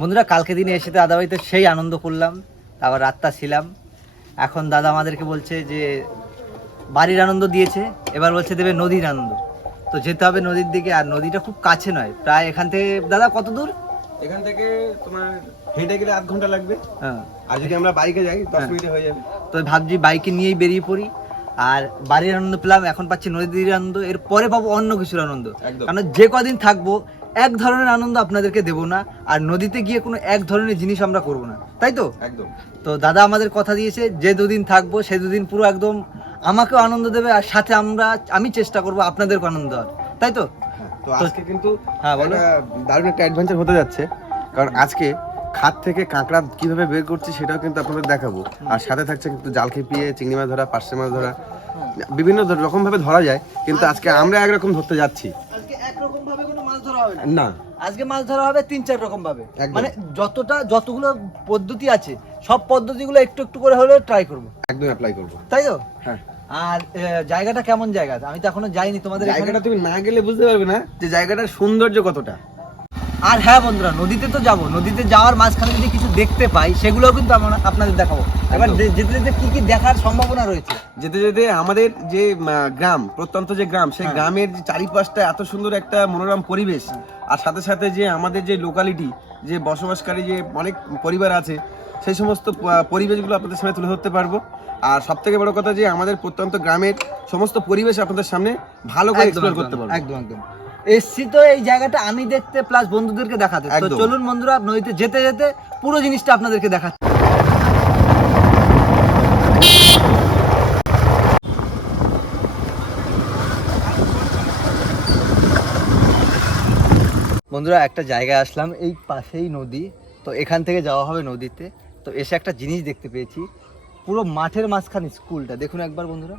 বন্ধুরা কালকে দিনে এসে তো দাদা বাড়িতে সেই আনন্দ করলাম তারপর রাতটা ছিলাম। এখন দাদা আমাদেরকে বলছে যে বাড়ির আনন্দ দিয়েছে এবার বলছে দেবে নদীর আনন্দ। তো যেতে হবে নদীর দিকে আর নদীটা খুব কাছে নয় প্রায় এখান থেকে দাদা কত দূর? এখান থেকে তোমার হেঁটে গেলে আধ ঘণ্টা লাগবে। হ্যাঁ। আর যদি আমরা বাইকে যাই দশ হ্যাঁ। মিনিটে হয়ে যাবে। তো ভাবছি বাইকে নিয়েই বেরিয়ে পড়ি আর বাড়ির আনন্দ পেলাম এখন পাচ্ছি নদীর আনন্দ এর পরে পাবো অন্য কিছুর আনন্দ। কারণ যে কদিন থাকব এক ধরনের আনন্দ আপনাদেরকে দেবো না আর নদীতে গিয়ে কোনো এক ধরনের জিনিস আমরা করব না। তাই তো? একদম। তো দাদা আমাদের কথা দিয়েছে যে দুদিন থাকব সে দুদিন পুরো একদম আমাকেও আনন্দ দেবে আর সাথে আমরা আমি চেষ্টা করব আপনাদেরকে আনন্দ দেওয়ার। তাই তো? হ্যাঁ, তো তো- আজকে কিন্তু হ্যাঁ, বলো। দারুণ একটা অ্যাডভেঞ্চার হতে যাচ্ছে। কারণ আজকে খাত থেকে কাঁকড়া কীভাবে বের করছি সেটাও কিন্তু আপনাদের দেখাবো। আর সাথে থাকছে কিন্তু জাল খেপিয়ে চিংড়ি মাছ ধরা পার্শে মাছ ধরা বিভিন্ন রকম ভাবে ধরা যায় কিন্তু আজকে আমরা একরকম ধরতে যাচ্ছি আজকে একরকম ভাবে কোনো মাছ ধরা হবে না। আজকে মাছ ধরা হবে তিন চার রকম ভাবে। মানে যতটা যতগুলো পদ্ধতি আছে সব পদ্ধতিগুলো একটু একটু করে হলেও ট্রাই করব। একদম অ্যাপ্লাই করব। তাই তো? হ্যাঁ। আর জায়গাটা কেমন জায়গা? আমি তো এখনও যাইনি তোমাদের জায়গাটা তুমি না গেলে বুঝতে পারবে না যে জায়গাটার সৌন্দর্য কতটা। আর হ্যাঁ বন্ধুরা নদীতে তো যাব। নদীতে যাওয়ার মাঝখানে যদি কিছু দেখতে পাই সেগুলোও কিন্তু আমরা আপনাদের দেখাবো। এবার যেতে যেতে কি কি দেখার সম্ভাবনা রয়েছে? যেতে যেতে আমাদের যে গ্রাম প্রত্যন্ত যে গ্রাম সেই হ্যাঁ। গ্রামের যে চারিপাশটা এত সুন্দর একটা মনোরম পরিবেশ। আর সাথে সাথে যে আমাদের যে লোকালিটি যে বসবাসকারী যে অনেক পরিবার আছে সেই সমস্ত পরিবেশগুলো আপনাদের সামনে তুলে ধরতে পারব। আর সব থেকে বড় কথা যে আমাদের প্রত্যন্ত গ্রামের সমস্ত পরিবেশ আপনাদের সামনে ভালো করে এক্সপ্লোর করতে পারব। একদম একদম। এসছি তো এই জায়গাটা আমি দেখতে প্লাস বন্ধুদেরকে দেখাতে। তো একদম। চলুন বন্ধুরা নদীতে যেতে যেতে পুরো জিনিসটা আপনাদেরকে দেখাচ্ছি। বন্ধুরা একটা জায়গায় আসলাম এই পাশেই নদী। তো এখান থেকে যাওয়া হবে নদীতে। তো এসে একটা জিনিস দেখতে পেয়েছি। পুরো মাঠের মাঝখানে স্কুলটা। দেখুন একবার বন্ধুরা।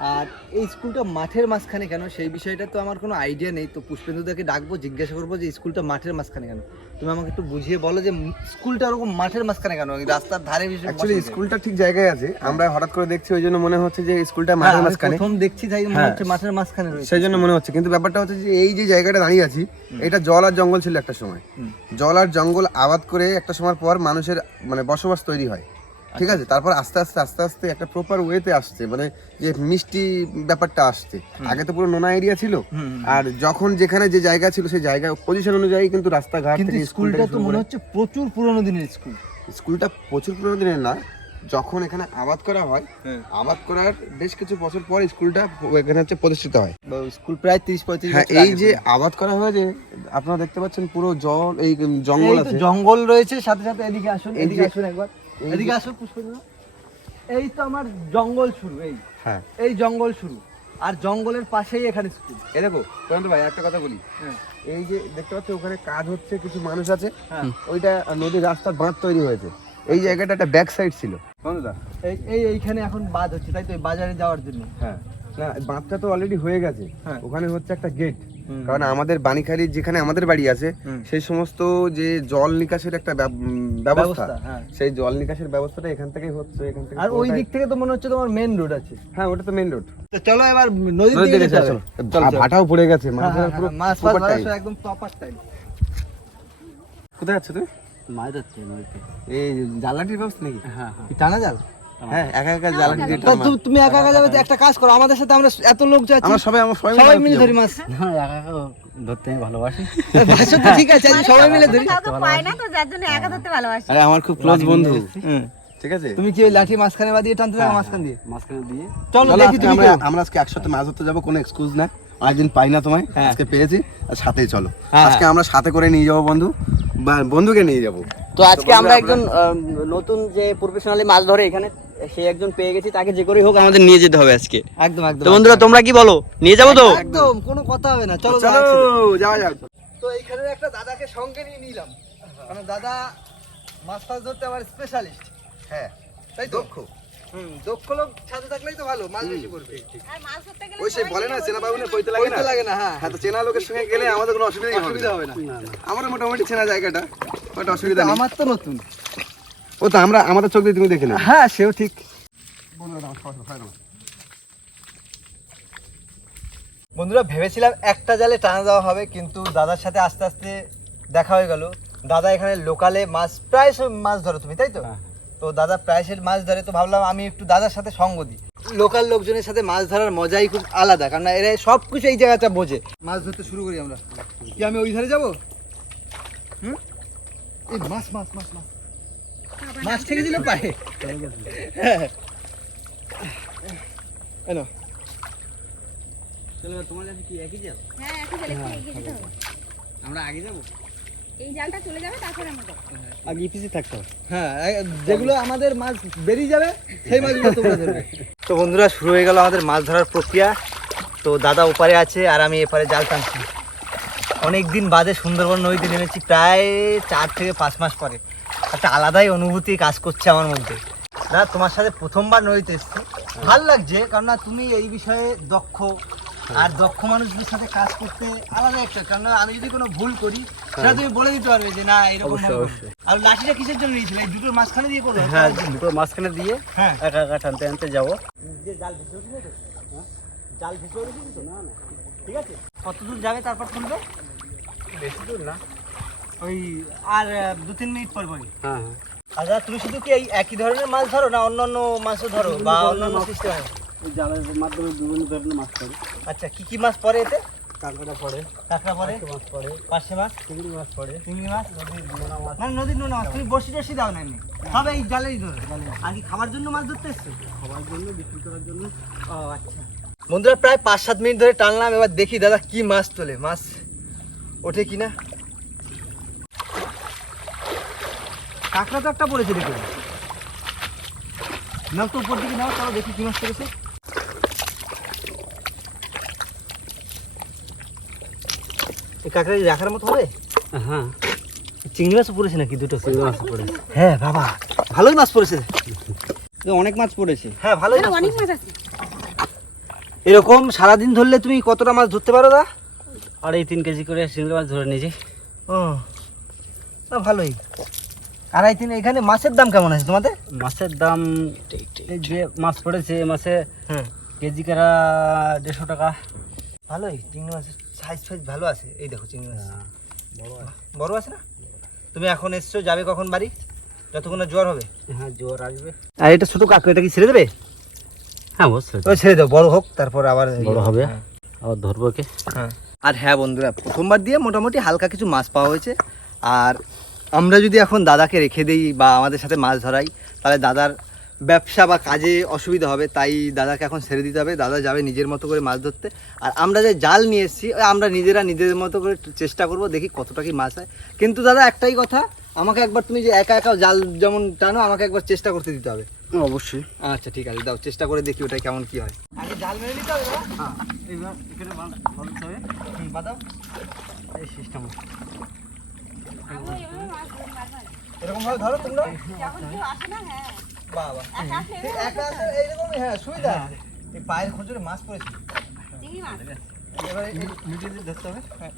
আর এই স্কুলটা মাঠের মাঝখানে কেন? সেই বিষয়টা তো আমার কোনো আইডিয়া নেই। তো পুষ্পেন্দুদাকে ডাকবো জিজ্ঞাসা করব যে স্কুলটা মাঠের মাঝখানে কেন? তুমি আমাকে একটু বুঝিয়ে বলো যে স্কুলটা ওরকম মাঠের মাঝখানে কেন? রাস্তার ধারে বিষয় অ্যাকচুয়ালি স্কুলটা ঠিক জায়গায় আছে। আমরা হঠাৎ করে দেখছি ওই জন্য মনে হচ্ছে যে স্কুলটা হ্যাঁ, মাঠের মাঝখানে। প্রথম দেখছি তাই মনে হ্যাঁ। হচ্ছে মাঠের মাঝখানে রয়েছে সেই জন্য মনে হচ্ছে। কিন্তু ব্যাপারটা হচ্ছে যে এই যে জায়গাটা দাঁড়িয়ে আছি এটা জল আর জঙ্গল ছিল একটা সময়। জল আর জঙ্গল আবাদ করে একটা সময় পর মানুষের মানে বসবাস তৈরি হয়। ঠিক আছে? তারপর আস্তে আস্তে আস্তে আস্তে একটা প্রপার ওয়েতে আসছে মানে যে মিষ্টি ব্যাপারটা আসছে। আগে তো পুরো নোনা এরিয়া ছিল। আর যখন যেখানে যে জায়গা ছিল সেই জায়গা পজিশন অনুযায়ী কিন্তু রাস্তাঘাট কিন্তু থেকে স্কুলটা তো মনে হচ্ছে প্রচুর পুরনো দিনের স্কুল স্কুলটা প্রচুর পুরোনো দিনের না। যখন এখানে আবাদ করা হয় আবাদ করার বেশ কিছু বছর পর স্কুলটা এখানে হচ্ছে প্রতিষ্ঠিত হয়। স্কুল প্রায় তিরিশ পঁয়ত্রিশ হ্যাঁ এই যে আবাদ করা হয়েছে আপনারা দেখতে পাচ্ছেন পুরো জল এই জঙ্গল আছে। জঙ্গল রয়েছে সাথে সাথে এদিকে আসুন এদিকে আসুন একবার। এদিকে আসুন পুষ্পেন্দ্র এই তো আমার জঙ্গল শুরু এই। হ্যাঁ। এই জঙ্গল শুরু। আর জঙ্গলের পাশেই এখানে স্কুল এই দেখো প্রশান্ত ভাই একটা কথা বলি। হ্যাঁ। এই যে দেখতে পাচ্ছ ওখানে কাজ হচ্ছে কিছু মানুষ আছে। হ্যাঁ। ওইটা নদীর রাস্তার বাঁধ তৈরি হয়েছে। এই জায়গাটা একটা ব্যাক সাইড ছিল। বন্ধুদা এই এই এইখানে এখন বাদ হচ্ছে তাই তো? বাজারে যাওয়ার জন্য। হ্যাঁ। না বাঁধটা তো অলরেডি হয়ে গেছে। হ্যাঁ। ওখানে হচ্ছে একটা গেট। কারণ আমাদের বাণীখালীর যেখানে আমাদের বাড়ি আছে সেই সমস্ত যে জল নিকাশের একটা ব্যবস্থা হ্যাঁ। সেই জল নিকাশের ব্যবস্থাটা এখান থেকেই হচ্ছে এখান থেকে আর ওই দিক থেকে তো মনে হচ্ছে তোমার মেন রোড আছে। হ্যাঁ ওটা তো মেন রোড চলো এবার নদীর দিকে চলো, চলো। ভাটাও পড়ে গেছে মাছ হ্যাঁ, হ্যাঁ, পুরো মাছ ধরার time। একদম প্রপার টাইম কোথায় যাচ্ছ তুমি মাছ ধরছে নদীতে। এই জ্বালাটির ব্যবস্থা নাকি? হ্যাঁ হ্যাঁ। টানা জাল? হ্যাঁ একা একা জ্বালাটি দিয়ে তা টানা। তু- তুমি একা একা যাবে একটা কাজ করো আমাদের সাথে আমরা এত লোক যাচ্ছি আমরা সবাই আমরা সবাই সবাই মিলে ধরি। মাছ। না একা একা ধরতে আমি ভালোবাসি। বাসা তো ঠিক আছে আজকে সবাই মিলে ধরি। পায় না তো যার জন্য একা ধরতে ভালোবাসি। আরে আমার খুব ক্লোজ বন্ধু। ঠিক আছে? তুমি কি ওই লাঠি মাঝখানে বাদিয়ে টানতে থাকো মাঝখান দিয়ে? মাঝখানে দিয়ে। চলো দেখি তুমি আমরা আজকে একসাথে মাছ ধরতে যাব কোনো এক্সকিউজ না অনেকদিন পাই না তোমায় হ্যাঁ। আজকে পেয়েছি আর সাথেই চলো। হ্যাঁ। আজকে আমরা সাথে করে নিয়ে যাব বন্ধু। বা বন্ধুকে নিয়ে যাব। তো আজকে আমরা একজন নতুন যে প্রফেশনালি মাছ ধরে এখানে সে একজন পেয়ে গেছি তাকে যে করেই হোক আমাদের নিয়ে যেতে হবে আজকে। একদম একদম তো বন্ধুরা তোমরা কি বলো? নিয়ে যাব তো? একদম কোনো কথা হবে না চলো চলো যাওয়া যাক তো এইখানে একটা দাদাকে সঙ্গে নিয়ে নিলাম। কারণ দাদা মাছ ফাছ ধরতে আবার স্পেশালিস্ট হ্যাঁ তাই দক্ষ। হুম দক্ষ লোক সাথে থাকলেই তো ভালো মাছ বেশি করবে আর মাছ ধরতে গেলে ওই সে বলে না চেনা বাবু না কইতে লাগে না। লাগে না হ্যাঁ। হ্যাঁ তো চেনা লোকের সঙ্গে গেলে আমাদের কোনো অসুবিধা হবে না। আমার মোটামুটি চেনা জায়গাটা ওটা অসুবিধা আমার তো নতুন। ও তো আমরা আমাদের চোখ দিয়ে তুমি দেখে না হ্যাঁ সেও ঠিক। বন্ধুরা ভেবেছিলাম একটা জালে টানা দেওয়া হবে কিন্তু দাদার সাথে আস্তে আস্তে দেখা হয়ে গেল। দাদা এখানে লোকালে মাছ প্রায় সব মাছ ধরো তুমি তাই তো? তো দাদা প্রায় সে মাছ ধরে তো ভাবলাম আমি একটু দাদার সাথে সঙ্গ দিই। লোকাল লোকজনের সাথে মাছ ধরার মজাই খুব আলাদা কারণ এরা সব কিছু এই জায়গাটা বোঝে। মাছ ধরতে শুরু করি আমরা। কি আমি ওই ধারে যাব? হুম? এই মাছ মাছ মাছ মাছ। মাছ থেকে দিল পায়ে। হ্যাঁ। এনো। তোমার কাছে কি একই যাও হ্যাঁ একটু গেলে একটু এগিয়ে হবে। আমরা আগে যাব? এই জালটা চলে যাবে তারপরে আমাদের আগে পিছিয়ে থাকতে হ্যাঁ যেগুলো আমাদের মাছ বেরিয়ে যাবে সেই মাছগুলো তোমরা ধরবে। তো বন্ধুরা শুরু হয়ে গেল আমাদের মাছ ধরার প্রক্রিয়া। তো দাদা ওপারে আছে আর আমি এপারে জাল টানছি। অনেক দিন বাদে সুন্দরবন নদীতে নেমেছি প্রায় চার থেকে পাঁচ মাস পরে। একটা আলাদাই অনুভূতি কাজ করছে আমার মধ্যে। দাদা তোমার সাথে প্রথমবার নদীতে এসেছি। ভালো লাগছে কারণ তুমি এই বিষয়ে দক্ষ। আর দক্ষ মানুষদের সাথে কাজ করতে আলাদা একটা কারণ আমি যদি কোনো ভুল করি সেটা তুমি বলে দিতে পারবে যে না এরকম। আর লাঠিটা কিসের জন্য নিয়েছিলে? এই দুটোর মাঝখানে দিয়ে করো। হ্যাঁ দুটো মাঝখানে দিয়ে হ্যাঁ। একা একা টানতে টানতে যাব। যে জাল উঠবে তো? জাল তো? না না। ঠিক আছে? কত দূর যাবে তারপর খুলবে বেশি দূর না। ওই আর দু তিন মিনিট পর পরই। হ্যাঁ হ্যাঁ। আচ্ছা তুমি শুধু কি এই একই ধরনের মাছ ধরো না অন্য অন্য মাছও ধরো বা অন্যান্য সিস্টেম ওই জালের মাধ্যমে বিভিন্ন ধরনের মাছ পড়ে আচ্ছা কি কি মাছ পড়ে এতে? কাঁকড়া পড়ে। কাঁকড়া পড়ে? মাছ পড়ে। পার্শে মাছ? চিংড়ি মাছ পড়ে। চিংড়ি মাছ? নদীর নোনা মাছ। মানে নদীর নোনা মাছ তুমি বসি টসি দাও না এমনি? সব এই জালেই ধরো। আর কি খাবার জন্য মাছ ধরতে এসছো? খাবার জন্য বিক্রি করার জন্য। ও আচ্ছা। বন্ধুরা প্রায় পাঁচ সাত মিনিট ধরে টানলাম এবার দেখি দাদা কি মাছ তোলে। মাছ ওঠে কিনা? কাঁকড়া তো একটা পড়েছে দেখুন। নাও তো উপর দিকে নাও তাও দেখি কি মাছ পড়েছে। এই কাঁকড়া রাখার মতো হবে? হ্যাঁ। চিংড়ি মাছও পড়েছে নাকি? দুটো চিংড়ি মাছ পড়ে। হ্যাঁ বাবা। ভালোই মাছ পড়েছে। অনেক মাছ পড়েছে। হ্যাঁ ভালোই অনেক মাছ আছে। এরকম সারাদিন ধরলে তুমি কতটা মাছ ধরতে পারো দা? আড়াই তিন কেজি করে চিংড়ি মাছ ধরে নিয়েছি। ও না ভালোই। আড়াই তিন এখানে মাছের দাম কেমন আছে তোমাদের? মাছের দাম যে মাছ পড়েছে মাছে কেজি কারা দেড়শো টাকা। ভালোই চিংড়ি মাছের সাইজ ফাইজ ভালো আছে। এই দেখো চিংড়ি মাছ। হ্যাঁ, বড় আছে। না? তুমি এখন এসছো যাবে কখন বাড়ি? যতক্ষণ না জ্বর হবে। হ্যাঁ জোর আসবে। আর এটা ছোট কাকু এটা কি ছেড়ে দেবে? হ্যাঁ অবশ্যই ওই ছেড়ে দাও বড় হোক তারপর আবার বড় হবে। হ্যাঁ। আবার ধরবো কে হ্যাঁ আর হ্যাঁ বন্ধুরা প্রথমবার দিয়ে মোটামুটি হালকা কিছু মাছ পাওয়া হয়েছে। আর আমরা যদি এখন দাদাকে রেখে দিই বা আমাদের সাথে মাছ ধরাই তাহলে দাদার ব্যবসা বা কাজে অসুবিধা হবে তাই দাদাকে এখন ছেড়ে দিতে হবে। দাদা যাবে নিজের মতো করে মাছ ধরতে। আর আমরা যে জাল নিয়ে এসেছি ওই আমরা নিজেরা নিজেদের মতো করে চেষ্টা করব দেখি কতটা কি মাছ হয়। কিন্তু দাদা একটাই কথা আমাকে একবার তুমি যে একা একা জাল যেমন টানো আমাকে একবার চেষ্টা করতে দিতে হবে। অবশ্যই। আচ্ছা ঠিক আছে দাও চেষ্টা করে দেখি ওটা কেমন কি হয়। আগে জাল মেরে নিতে হবে হ্যাঁ এইবার এখানে মাছ ধরতে হবে। বাদাও এই সিস্টেম আমিও এভাবে মাছ ধরি মাঝে মাঝে। এরকম ভাবে ধরো তোমরা। হ্যাঁ বাবা। একা এইরকমই হ্যাঁ সুবিধা। এই পায়ের খোঁজরে মাছ পড়েছে। হ্যাঁ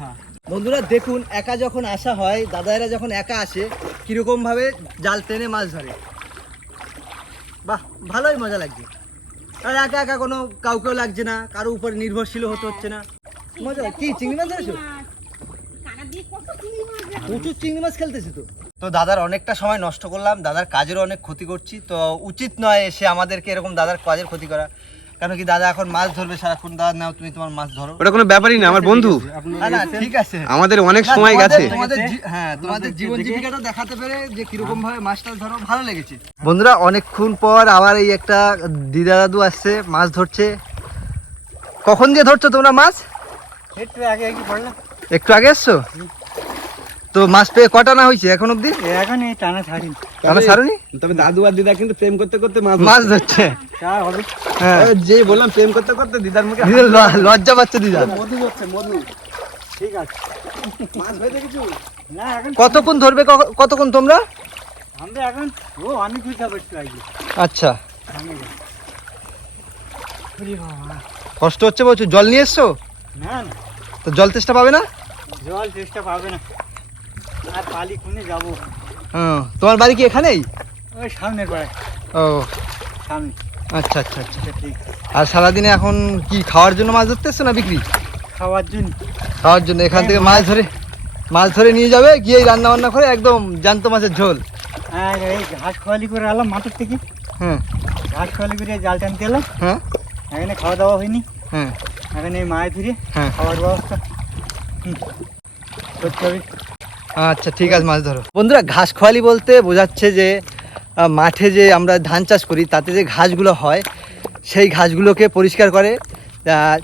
হ্যাঁ। বন্ধুরা দেখুন একা যখন আসা হয় দাদারা যখন একা আসে কীরকম ভাবে জাল টেনে মাছ ধরে। বাহ ভালোই মজা লাগছে। আর একা একা কোনো কাউকেও লাগছে না কারও উপর নির্ভরশীল হতে হচ্ছে না। মজা কি চিংড়ি মাছ ধরেছো কানা দিয়ে কত চিংড়ি মাছ দেখো। প্রচুর চিংড়ি মাছ খেলতেছে তো। তো দাদার অনেকটা সময় নষ্ট করলাম দাদার কাজেরও অনেক ক্ষতি করছি তো উচিত নয় এসে আমাদেরকে এরকম দাদার কাজের ক্ষতি করা। কেন কি দাদা এখন মাছ ধরবে সারাক্ষণ দাদা নাও তুমি তোমার মাছ ধরো। ওটা কোনো ব্যাপারই না আমার বন্ধু। না না ঠিক আছে। আমাদের অনেক সময় তোমাদের- গেছে। তোমাদের হ্যাঁ তোমাদের জীবন জীবিকাটা দেখাতে পেরে যে কীরকম ভাবে মাছটা ধরো ভালো লেগেছে। বন্ধুরা অনেকক্ষণ পর আবার এই একটা দিদা দাদু আসছে মাছ ধরছে। কখন দিয়ে ধরছো তোমরা মাছ? একটু আগে একটু আগে এসছো? তো মাছ পেয়ে কটা না হয়েছে এখন অব্দি এখন এই টানা ছাড়ি আমরা সারুনি তবে দাদু আর দিদা কিন্তু প্রেম করতে করতে মাছ মাছ ধরছে। হ্যাঁ। যে বললাম প্রেম করতে করতে দিদার মুখে লজ্জা পাচ্ছে দিদা মধু হচ্ছে মধু। ঠিক আছে। মাছ হয়েছে কিছু? না এখন কতক্ষণ ধরবে কতক্ষণ তোমরা? আমরা এখন ও অনেক কিছু করতে লাগবে আচ্ছা। কষ্ট হচ্ছে বলছো? জল নিয়ে এসছো? না তো জল তেষ্টা পাবে না? জল চেষ্টা পাবে না। আর পালি খুনে যাব। হ্যাঁ তোমার বাড়ি কি এখানেই? ওই সামনের পাড়ায়। ও। সামনে। আচ্ছা আচ্ছা আচ্ছা। আচ্ছা ঠিক আর সারাদিনে এখন কি খাওয়ার জন্য মাছ ধরতে এসছো না বিক্রি? খাওয়ার জন্য। খাওয়ার জন্য এখান থেকে মাছ ধরে মাছ ধরে নিয়ে যাবে গিয়ে রান্না বান্না করে একদম জ্যান্ত মাছের ঝোল। হ্যাঁ এই ঘাস খাওয়ালি করে এলাম মাঠের থেকে। হ্যাঁ। ঘাস খাওয়ালি করে জাল টানতে এলাম। হ্যাঁ। এখানে খাওয়া দাওয়া হয়নি। হ্যাঁ। এখানে এই মাছ ধরে হ্যাঁ। খাওয়ার ব্যবস্থা। হুম, করতে হবে। আচ্ছা ঠিক আছে, মাছ ধরো। বন্ধুরা, ঘাস খোয়ালি বলতে বোঝাচ্ছে যে মাঠে যে আমরা ধান চাষ করি, তাতে যে ঘাসগুলো হয়, সেই ঘাসগুলোকে পরিষ্কার করে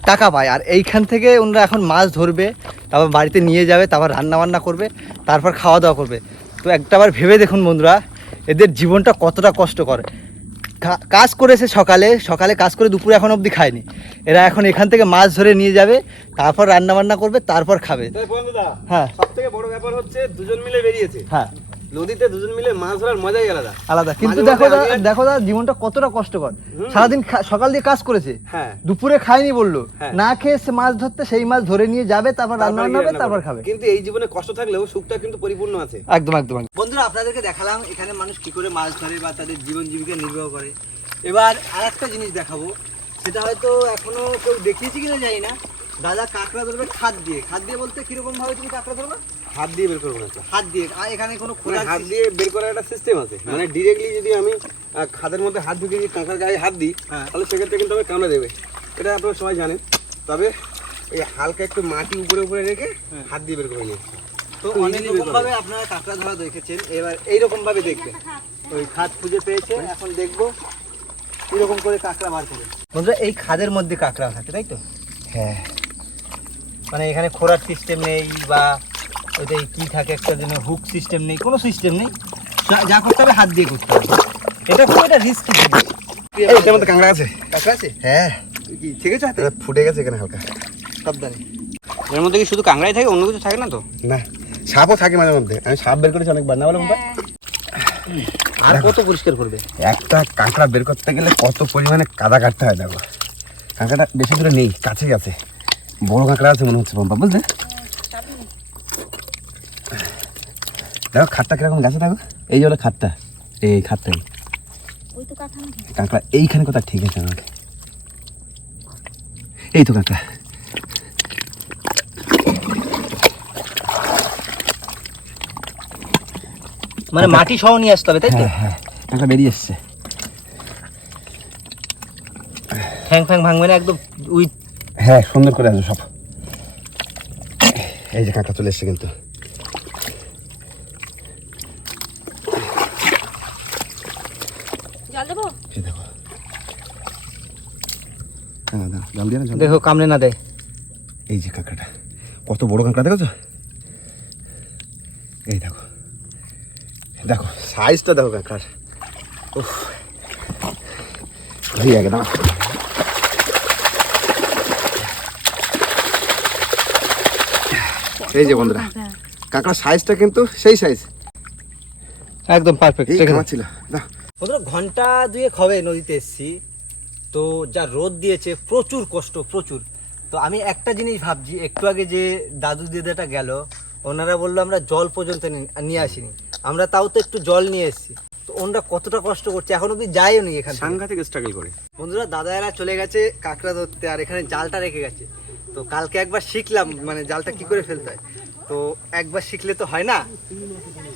টাকা পায়। আর এইখান থেকে ওনারা এখন মাছ ধরবে, তারপর বাড়িতে নিয়ে যাবে, তারপর রান্না বান্না করবে, তারপর খাওয়া দাওয়া করবে। তো একটাবার ভেবে দেখুন বন্ধুরা, এদের জীবনটা কতটা কষ্টকর। কা- কাজ করেছে সকালে সকালে কাজ করে দুপুরে এখন অবধি খায়নি। এরা এখন এখান থেকে মাছ ধরে নিয়ে যাবে তারপর রান্না বান্না করবে তারপর খাবে। হ্যাঁ। সব থেকে বড় ব্যাপার হচ্ছে দুজন মিলে বেরিয়েছে। হ্যাঁ। নদীতে দুজন মিলে মাছ ধরার মজাই আলাদা। আলাদা। কিন্তু দেখো দেখো দা জীবনটা কতটা কষ্টকর। সারাদিন সকাল দিয়ে কাজ করেছে। হ্যাঁ। দুপুরে খায়নি বলল। হ্যাঁ। না খেয়ে সে মাছ ধরতে সেই মাছ ধরে নিয়ে যাবে তারপর রান্না হবে তারপর খাবে। কিন্তু এই জীবনে কষ্ট থাকলেও সুখটা কিন্তু পরিপূর্ণ আছে। একদম একদম বন্ধুরা আপনাদেরকে দেখালাম এখানে মানুষ কি করে মাছ ধরে বা তাদের জীবন জীবিকা নির্বাহ করে। এবার আর একটা জিনিস দেখাবো। সেটা হয়তো এখনও কেউ দেখিয়েছি কিনা জানি না। দাদা কাঁকড়া ধরবে খাদ দিয়ে। খাদ দিয়ে বলতে কীরকম ভাবে তুমি কাঁকড়া ধরবে? হাত দিয়ে বের করব না হাত দিয়ে আর এখানে কোনো মানে খোলা হাত দিয়ে বের করার একটা সিস্টেম আছে। মানে ডিরেক্টলি যদি আমি খাদের মধ্যে হাত ঢুকিয়ে যদি কাঁকার গায়ে হাত দিই হ্যাঁ। তাহলে সেক্ষেত্রে কিন্তু আমি কামড়ে দেবে। এটা আপনারা সবাই জানেন। তবে এই হালকা একটু মাটি উপরে উপরে রেখে হাত দিয়ে বের করে নিয়ে তো অনেক easily রকম বের করা। ভাবে আপনারা কাঁকড়া ধরা দেখেছেন। এবার এইরকম ভাবে দেখবেন। ওই খাদ খুঁজে পেয়েছে এখন দেখব কীরকম করে কাঁকড়া বার করে। বন্ধুরা এই খাদের মধ্যে কাঁকড়া থাকে তাই তো? হ্যাঁ। মানে এখানে খোরার সিস্টেম নেই বা ওইটাই কি থাকে একটা যেন হুক সিস্টেম নেই কোনো সিস্টেম নেই। যা- করতে হবে হাত দিয়ে করতে হবে। এটা খুব একটা রিস্কি জিনিস এটার মধ্যে কাঁকড়া আছে? কাঁকড়া আছে? হ্যাঁ। কি ঠিক আছে হাতে ফুটে গেছে এখানে হালকা। সাবধানে। এর মধ্যে কি শুধু কাংড়াই থাকে অন্য কিছু থাকে না তো? না সাপও থাকে মাঝে মধ্যে। আমি সাপ বের করেছি অনেকবার না বলে? আর কত পরিষ্কার করবে? একটা কাঁকড়া বের করতে গেলে কত পরিমাণে কাদা কাটতে হয় দেখো। কাঁকড়াটা বেশি দূরে নেই কাছে গেছে বড় কাঁকড়া আছে মনে হচ্ছে পম্পা বুঝলে? দেখো খাটটা কীরকম গেছে দেখো? এই যে হলো খাটটা। এই খাটটাই। ওই তো কাঁথা কাঁকড়া এইখানে কোথায়? ঠিক আছে আমাকে। এই তো কাঁকড়া। মানে মাটি সহ নিয়ে আসতে হবে তাই তো? হ্যাঁ হ্যাঁ। কাঁকড়া বেরিয়ে এসছে। ঠ্যাং ফ্যাং ভাঙবে না একদম উইথ? হ্যাঁ সুন্দর করে আসবে সব। এই যে কাঁকড়া চলে এসছে কিন্তু জল দেবো এই দেখো জল দিয়ে না দেখো কামড়ে না দেয় এই যে কাঁকড়াটা কত বড় কাঁকড়া দেখেছ? এই দেখো দেখো সাইজটা দেখো কাঁকড়ার। উফ হয়ে গেল এই যে বন্ধুরা কাঁকড়ার সাইজটা কিন্তু সেই সাইজ একদম পারফেক্ট ছিল বন্ধুরা ঘণ্টা দুয়েক হবে নদীতে এসেছি। তো যা রোদ দিয়েছে প্রচুর কষ্ট প্রচুর। তো আমি একটা জিনিস ভাবছি একটু আগে যে দাদু দিদাটা গেল ওনারা বলল আমরা জল পর্যন্ত নিয়ে আসিনি। আমরা তাও তো একটু জল নিয়ে এসেছি। তো ওনারা কতটা কষ্ট করছে এখন অব্দি যায়ও নি এখানে সাংঘাতিক স্ট্রাগল করে। বন্ধুরা দাদারা চলে গেছে কাঁকড়া ধরতে আর এখানে জালটা রেখে গেছে। তো কালকে একবার শিখলাম মানে জালটা কি করে ফেলতে হয়। তো একবার শিখলে তো হয় না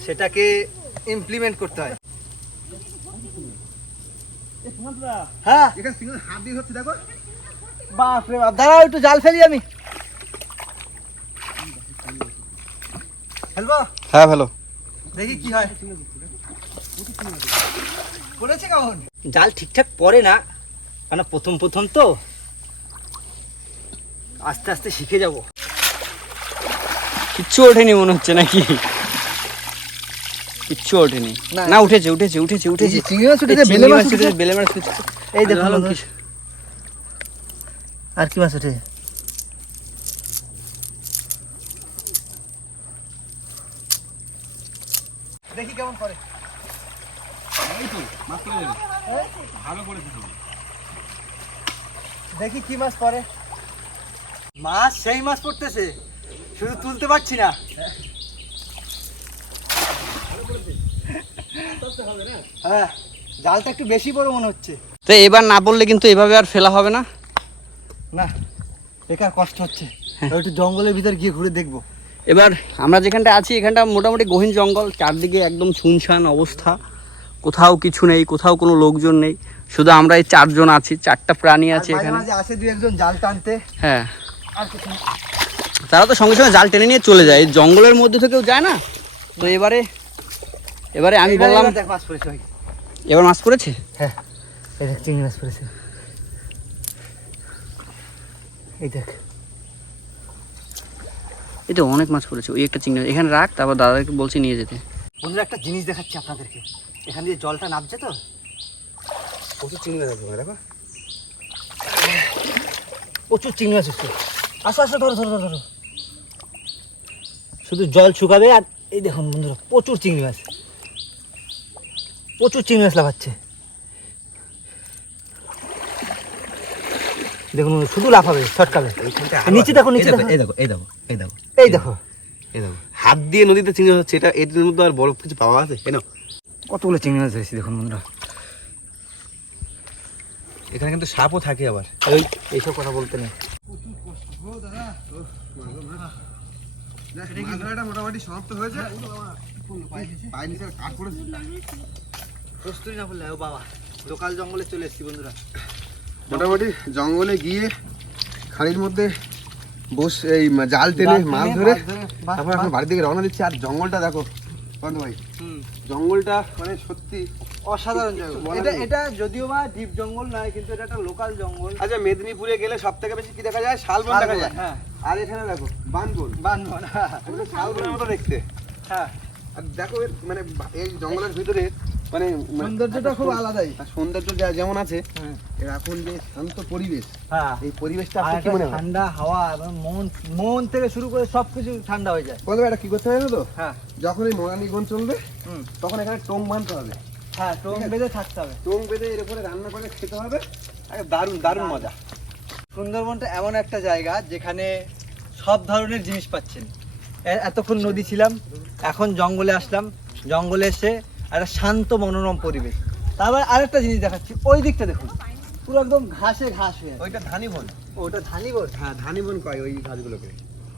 সেটাকে ইমপ্লিমেন্ট করতে হয়। হ্যাঁ? হাত দিয়ে হচ্ছে দেখো। বাপ রে বাপ দাঁড়াও একটু জাল ফেলি আমি। ফেলব? হ্যাঁ ভালো দেখি কি হয়। পড়েছে কেমন জাল ঠিকঠাক পড়ে না মানে প্রথম প্রথম তো। আস্তে আস্তে শিখে যাব। কিচ্ছু ওঠেনি মনে হচ্ছে নাকি? কিচ্ছু ওঠেনি। না। না উঠেছে উঠেছে উঠেছে উঠেছে। চিংড়ি মাছ উঠেছে, এই বেলে মাছ মাছ উঠেছে। উঠেছে, বেলে মাছ উঠেছে। এই দেখুন ভালো কিছু- আর কি মাছ ওঠে দেখি কেমন করে দেখি কি মাছ পরে মাছ সেই মাছ পড়তেছে। শুধু তুলতে পারছি না। হ্যাঁ জালটা একটু বেশি বড় মনে হচ্ছে। তো এবার না বললে কিন্তু এভাবে আর ফেলা হবে না? না বেকার কষ্ট হচ্ছে। একটু জঙ্গলের ভিতর গিয়ে ঘুরে দেখব। এবার আমরা যেখানটা আছি এখানটা মোটামুটি গহীন জঙ্গল চারদিকে একদম শুনশান অবস্থা। কোথাও কিছু নেই কোথাও কোনো লোকজন নেই। শুধু আমরা এই চারজন আছি চারটা প্রাণী আছে এখানে। আসে দুই একজন জাল টানতে। হ্যাঁ। তারা তো সঙ্গে সঙ্গে জাল টেনে নিয়ে চলে যায় জঙ্গলের মধ্যে থেকেও যায় না। তো এবারে এবারে আমি বললাম এবার মাছ পড়েছে হ্যাঁ এই দেখ চিংড়ি মাছ পড়েছে। এই দেখ। এই তো অনেক মাছ পড়েছে ওই একটা চিংড়ি এখানে রাখ তারপর দাদাকে বলছি নিয়ে যেতে। বন্ধুরা একটা জিনিস দেখাচ্ছি আপনাদেরকে। এখান দিয়ে জলটা নামছে তো? প্রচুর চিংড়ি আছে দেখো। প্রচুর চিংড়ি মাছ হচ্ছে। আসো আসো ধরো ধরো ধরো। শুধু জল শুকাবে আর এই দেখুন বন্ধুরা প্রচুর চিংড়ি মাছ। প্রচুর চিংড়ি মাছ লাফাচ্ছে দেখুন শুধু লাফাবে ছটকাবে নিচে দেখো নিচে দেখো এই দেখো এই দেখো এই দেখো এই দেখো এই দেখো হাত দিয়ে নদীতে চিংড়ি হচ্ছে এটা এটির মধ্যে আর বরফ কিছু পাওয়া আছে কেন কতগুলো চিংড়ি মাছ ধরেছি দেখুন বন্ধুরা এখানে কিন্তু সাপও থাকে আবার ওই এইসব কথা বলতে নেই মোটামুটি সমাপ্ত হয়েছে প্রস্তুতি না বললে বাবা। লোকাল জঙ্গলে চলে এসেছি বন্ধুরা। মোটামুটি জঙ্গলে গিয়ে খালির মধ্যে বস এই জাল টেনে মাছ ধরে তারপর এখন বাড়ির দিকে রওনা দিচ্ছি। আর জঙ্গলটা দেখো বন্ধ ভাই। জঙ্গলটা মানে সত্যি অসাধারণ জায়গা বলার এটা এটা যদিও বা ডিপ জঙ্গল নয় কিন্তু এটা একটা লোকাল জঙ্গল। আচ্ছা মেদিনীপুরে গেলে সব থেকে বেশি কি দেখা যায়? শালবন দেখা যায়? হ্যাঁ। আর এখানে দেখো বানবন। বানবন একদম শালবনের মতো দেখতে। হ্যাঁ। আর দেখো মানে এই জঙ্গলের ভিতরে মানে সৌন্দর্যটা খুব আলাদাই। সৌন্দর্য যেমন আছে হ্যাঁ। এখন যে শান্ত পরিবেশ হ্যাঁ। এই পরিবেশটা আর আপনার কি মনে হয়? ঠান্ডা হাওয়া এবং মন মন থেকে শুরু করে ঠান্ডা হয়ে যায়। বলবে এটা কি করতে হবে তো হ্যাঁ। যখন এই চলবে তখন এখানে টোং বাঁধতে হবে। হ্যাঁ টোং বেঁধে থাকতে হবে। টোং বেঁধে এর উপরে রান্না করে খেতে হবে। আরে দারুণ দারুণ মজা। সুন্দরবনটা এমন একটা জায়গা যেখানে সব ধরনের জিনিস পাচ্ছেন। এতক্ষণ নদী ছিলাম এখন জঙ্গলে আসলাম। জঙ্গলে এসে একটা শান্ত মনোরম পরিবেশ। তারপর আরেকটা জিনিস দেখাচ্ছি ওই দিকটা দেখুন। পুরো একদম ঘাসে ঘাস হয়ে ওইটা ধানি বন। ওটা ধানি গোল হ্যাঁ ধানি বন কয় ওই গাছগুলোকে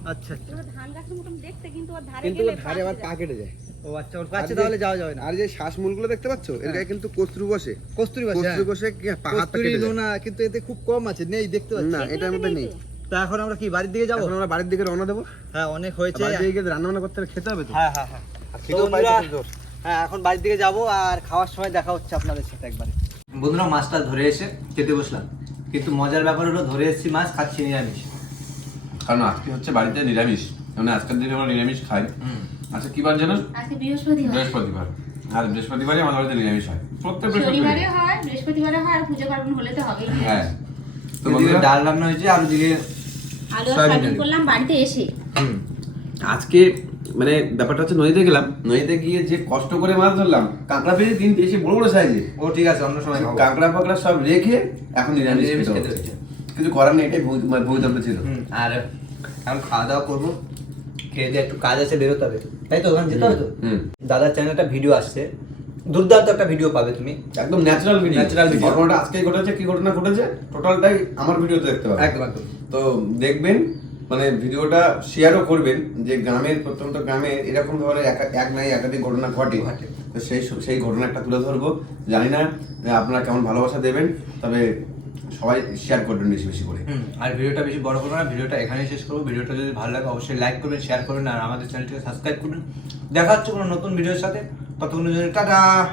আচ্ছা আচ্ছা। ধান গাছের মতন দেখতে কিন্তু ওর ধারে কিন্তু ওর ধারে আবার পা কেটে যায়। ও আচ্ছা ওর কাছে আর যে- তাহলে যাওয়া যাবে না। আর যে শ্বাসমূলগুলো দেখতে পাচ্ছ এর গায়ে কিন্তু কস্তুরি বসে। কস্তুরি বাসা কস্তুরি বসে কি হাত কেটে যায়। নোনা কিন্তু এতে খুব কম আছে নেই দেখতে পাচ্ছি। না এটার মধ্যে নেই। তা এখন আমরা কি বাড়ির দিকে যাব? আমরা বাড়ির দিকে রওনা দেবো। হ্যাঁ অনেক হয়েছে। বাড়ির দিকে রান্না বান্না করতে খেতে হবে তো? হ্যাঁ হ্যাঁ হ্যাঁ। আর পাইছে। হ্যাঁ এখন বাড়ির দিকে যাব আর খাওয়ার সময় দেখা হচ্ছে আপনাদের সাথে একবারে। বন্ধুরা মাছটা ধরে এসে খেতে বসলাম। কিন্তু মজার ব্যাপার হলো ধরে এসেছি মাছ খাচ্ছি নিরামিষ। কারণ আজকে হচ্ছে বাড়িতে নিরামিষ। মানে আজকের দিনে আমরা নিরামিষ খাই। আচ্ছা কি বার জানো? আজকে বৃহস্পতিবার। বৃহস্পতিবার। আর বৃহস্পতিবারই আমাদের বাড়িতে নিরামিষ হয়। প্রত্যেক বৃহস্পতিবার হয় বৃহস্পতিবারে হয় আর পুজো পার্বণ হলে তো হবেই। হ্যাঁ। তো বন্ধুরা, ডাল রান্না হয়েছে আর ওদিকে আলু আর। করলাম বাড়িতে এসে। আজকে মানে ব্যাপারটা হচ্ছে নদীতে গেলাম নদীতে গিয়ে যে কষ্ট করে মাছ ধরলাম কাঁকড়া পেয়েছি তিনটে এসে বড় বড় সাইজের ও ঠিক আছে অন্য সময় কাঁকড়া ফাকড়া সব রেখে এখন নিরামিষ। কিছু করার নেই এটাই ভূ- মানে ভূমিদণ্ড ছিল। আর এখন খাওয়া দাওয়া করব। খেয়ে দিয়ে একটু কাজ আছে বেরোতে হবে। তাই তো ওখানে যেতে হবে তো? দাদার চ্যানেলে একটা ভিডিও আসছে। দুর্দান্ত একটা ভিডিও পাবে তুমি। একদম ন্যাচারাল ভিডিও Natural video। ঘটনাটা আজকেই ঘটেছে কি ঘটনা ঘটেছে টোটালটাই আমার ভিডিওতে দেখতে পাবেন একদম একদম। তো দেখবেন মানে ভিডিওটা শেয়ারও করবেন যে গ্রামের প্রত্যন্ত গ্রামে এরকম ধরনের একা- এক নাই একাধিক ঘটনা ঘটে। ঘটে। তো সেই সেই ঘটনা একটা তুলে ধরবো। জানি না আপনারা কেমন ভালোবাসা দেবেন তবে সবাই শেয়ার করবেন বেশি বেশি করে। আর ভিডিওটা বেশি বড় করব না ভিডিওটা এখানেই শেষ করব। ভিডিওটা যদি ভালো লাগে অবশ্যই লাইক করবেন শেয়ার করবেন আর আমাদের চ্যানেলটিকে সাবস্ক্রাইব করবেন। দেখা হচ্ছে কোনো নতুন ভিডিওর সাথে। ততক্ষণ টাটা!